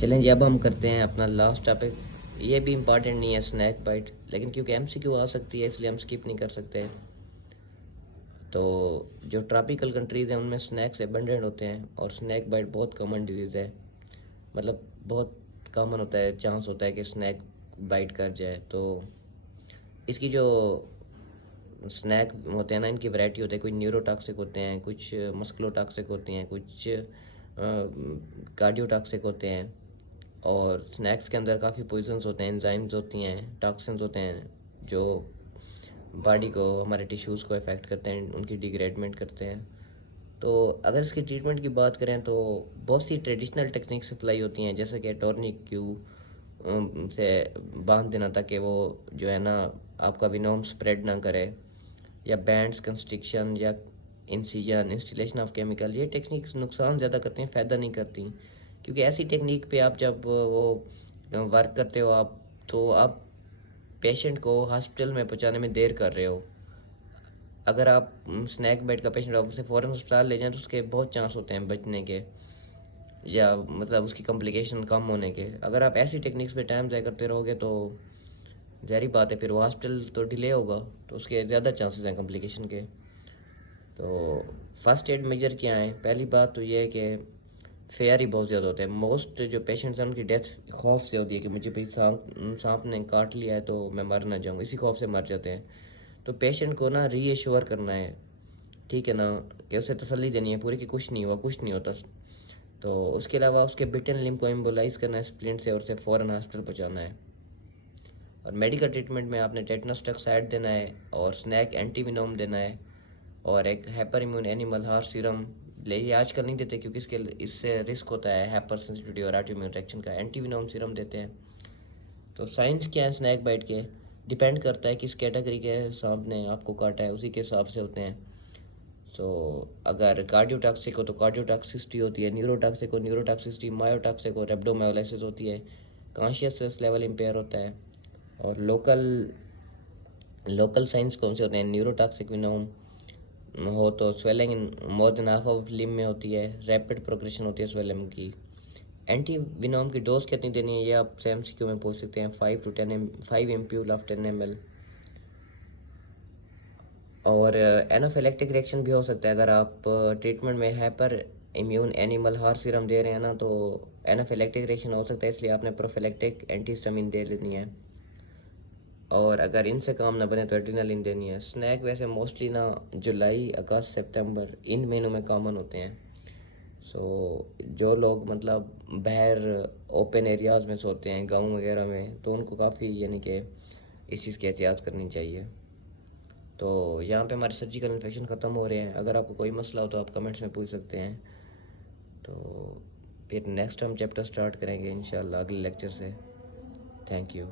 चलें जी, अब हम करते हैं अपना लास्ट टॉपिक। ये भी इम्पॉर्टेंट नहीं है, स्नैक बाइट, लेकिन क्योंकि एमसीक्यू आ सकती है इसलिए हम स्किप नहीं कर सकते। तो जो ट्रॉपिकल कंट्रीज़ हैं उनमें स्नैक्स एबंडेंट होते हैं और स्नैक बाइट बहुत कॉमन डिजीज़ है। मतलब बहुत कॉमन होता है, चांस होता है कि स्नैक बाइट कर जाए। तो इसकी जो स्नैक होते हैं ना, इनकी वैरायटी होती है। कुछ न्यूरोटॉक्सिक होते हैं, कुछ मस्कुलोटॉक्सिक होती हैं, कुछ कार्डियोटॉक्सिक होते हैं। और स्नैक्स के अंदर काफ़ी पॉइजन्स होते हैं, एंजाइम्स होती हैं, टॉक्सिन्स होते हैं जो बॉडी को, हमारे टिश्यूज़ को इफ़ेक्ट करते हैं, उनकी डिग्रेडमेंट करते हैं। तो अगर इसकी ट्रीटमेंट की बात करें तो बहुत सी ट्रेडिशनल टेक्निक्स अप्लाई होती हैं, जैसे कि टॉर्निक क्यू से बांध देना ताकि वो जो है ना आपका विनोम स्प्रेड ना करे, या बैंड्स कंस्ट्रिक्शन, या इंसिजन, इंस्टिलेशन ऑफ केमिकल। ये टेक्निक्स नुकसान ज़्यादा करती हैं, फ़ायदा नहीं करती। क्योंकि ऐसी टेक्निक पे आप जब वो वर्क करते हो आप, तो आप पेशेंट को हॉस्पिटल में पहुंचाने में देर कर रहे हो। अगर आप स्नैक बेड का पेशेंट, आप उसे फ़ौरन अस्पताल ले जाएं तो उसके बहुत चांस होते हैं बचने के, या मतलब उसकी कॉम्प्लिकेशन कम होने के। अगर आप ऐसी टेक्निक्स पे टाइम ज़ाया करते रहोगे तो ज़ाहिर बात है फिर वो हॉस्पिटल तो डिले होगा, तो उसके ज़्यादा चांसेस हैं कॉम्प्लिकेशन के। तो फर्स्ट एड मेजर क्या है? पहली बात तो ये है कि फेयर ही बहुत ज़्यादा होते हैं। मोस्ट जो पेशेंट्स हैं उनकी डेथ खौफ से होती है कि मुझे भाई सांप ने काट लिया है तो मैं मर ना जाऊँ, इसी खौफ से मर जाते हैं। तो पेशेंट को ना रीएश्योर करना है, ठीक है ना, कि उसे तसल्ली देनी है पूरी कि कुछ नहीं हुआ, कुछ नहीं होता। तो उसके अलावा उसके बिटन लिम्ब को एम्बोलाइज करना है स्प्लिंट से, और उसे फ़ौरन हॉस्पिटल पहुँचाना है। और मेडिकल ट्रीटमेंट में आपने टेटनस टॉक्साइड देना है, और स्नैक एंटीविनोम देना है, और एक hyper immune animal heart serum. ले ये आजकल नहीं देते क्योंकि इससे रिस्क होता है हाइपर सेंसिटिविटी और ऑटोइम्यून रिएक्शन का। एंटीविनोम सीरम देते हैं। तो साइंस क्या है स्नैक बाइट के? डिपेंड करता है किस कैटेगरी के सांप ने आपको काटा है, उसी के हिसाब से होते हैं। सो अगर कार्डियोटॉक्सिक हो तो कार्डियोटॉक्सिसिटी होती है, न्यूरोटॉक्सिक हो न्यूरोटॉक्सिसिटी, मायोटॉक्सिक हो रेब्डोमायोलाइसिस होती है, कॉन्शियसनेस लेवल इम्पेयर होता है। और लोकल लोकल साइंस कौन से होते हैं? न्यूरोटॉक्सिक विनोम हो तो swelling in more than half of limb में होती है, रैपिड प्रोग्रेशन होती है स्वेलिंग की। एंटी विनोम की डोज कितनी देनी है ये आप एमसीक्यू में पूछ सकते हैं, 5 एम्प्यूल ऑफ 10 ml। और एनाफिलेक्टिक रिएक्शन भी हो सकता है अगर आप ट्रीटमेंट में hyper immune animal heart serum दे रहे हैं ना, तो एनाफिलेक्टिक रिएक्शन हो सकता है, इसलिए आपने प्रोफिलेक्टिक एंटीहिस्टामिन दे लेनी है। और अगर इनसे काम ना बने तो एड्रेनालिन देनी है। स्नैक वैसे मोस्टली ना जुलाई, अगस्त, सितंबर इन महीनों में कॉमन होते हैं। सो जो लोग मतलब बाहर ओपन एरियाज़ में सोते हैं, गांव वगैरह में, तो उनको काफ़ी यानी कि इस चीज़ की एहतियात करनी चाहिए। तो यहाँ पे हमारे सर्जिकल इन्फेक्शन ख़त्म हो रहे हैं। अगर आपको कोई मसला हो तो आप कमेंट्स में पूछ सकते हैं। तो फिर नेक्स्ट हम चैप्टर स्टार्ट करेंगे इंशाल्लाह अगले लेक्चर से। Thank you.